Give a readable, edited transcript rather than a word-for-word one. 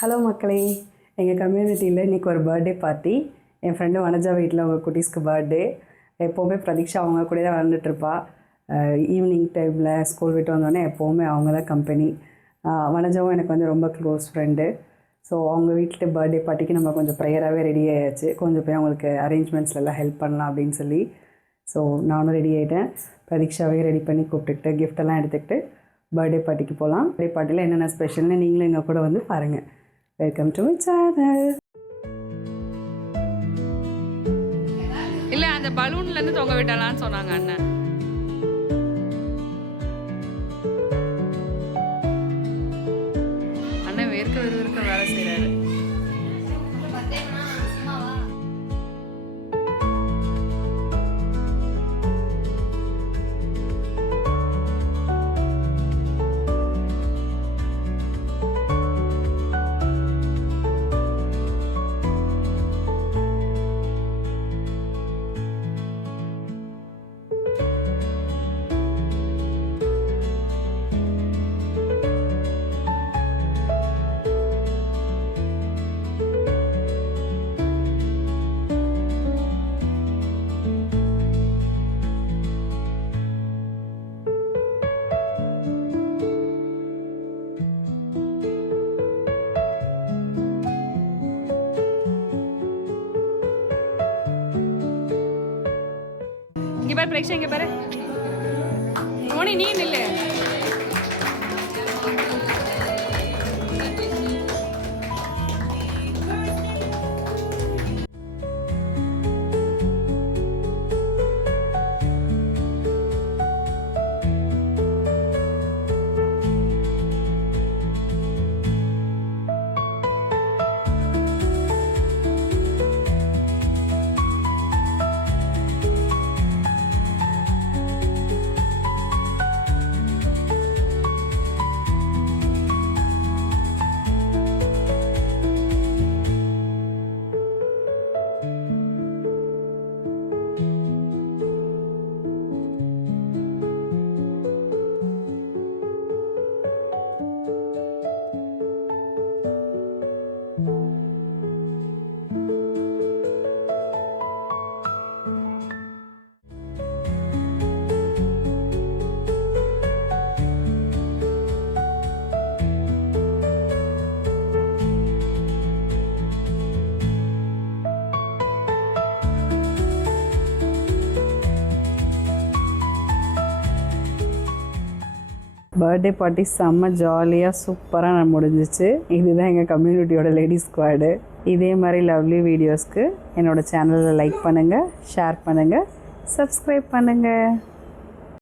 Hello மக்களே, எங்கள் கம்யூனிட்டியில் இன்றைக்கி ஒரு பர்த்டே பார்ட்டி. என் ஃப்ரெண்டு வனஜா வீட்டில் அவங்க குட்டீஸ்க்கு பர்த்டே. எப்போவுமே பிரதீக்ஷா அவங்க கூட தான் விளாண்டுட்ருப்பா. ஈவினிங் டைமில் ஸ்கூல் விட்டு வந்தோடனே எப்போவுமே அவங்க தான் கம்பெனி. வனஜாவும் எனக்கு வந்து ரொம்ப க்ளோஸ் ஃப்ரெண்டு. ஸோ அவங்க வீட்டில் பர்த்டே பார்ட்டிக்கு நம்ம கொஞ்சம் ப்ரேயராகவே ரெடி ஆகியாச்சு. கொஞ்சம் போய் அவங்களுக்கு அரேஞ்ச்மெண்ட்ஸ்லாம் ஹெல்ப் பண்ணலாம் அப்படின்னு சொல்லி. ஸோ நானும் ரெடி ஆகிட்டேன். பிரதீக்ஷாவே ரெடி பண்ணி கூப்பிட்டுக்கிட்டு கிஃப்டெல்லாம் எடுத்துக்கிட்டு பர்த்டே பார்ட்டிக்கு போகலாம். பர்த்டே பார்ட்டியில் என்னென்ன ஸ்பெஷல்னு நீங்களும் எங்கள் கூட வந்து பாருங்கள். Welcome to my channel. இல்ல அந்த பலூன்ல இருந்து தொங்க விடலாம்னு சொன்னாங்க அண்ணன். அண்ணன் வேர்க்க வேலை செய்யறாரு. இங்க பாரு பிரேக்ஷா, இங்க பாரு மோனி, நீ நில்லு. பர்த்டே பார்ட்டி செம்ம ஜாலியாக சூப்பராக முடிஞ்சிச்சு. இதுதான் எங்கள் கம்யூனிட்டியோட லேடிஸ் ஸ்குவாடு. இதே மாதிரி லவ்லி வீடியோஸ்க்கு என்னோடய சேனலில் லைக் பண்ணுங்கள், ஷேர் பண்ணுங்கள், சப்ஸ்கிரைப் பண்ணுங்கள்.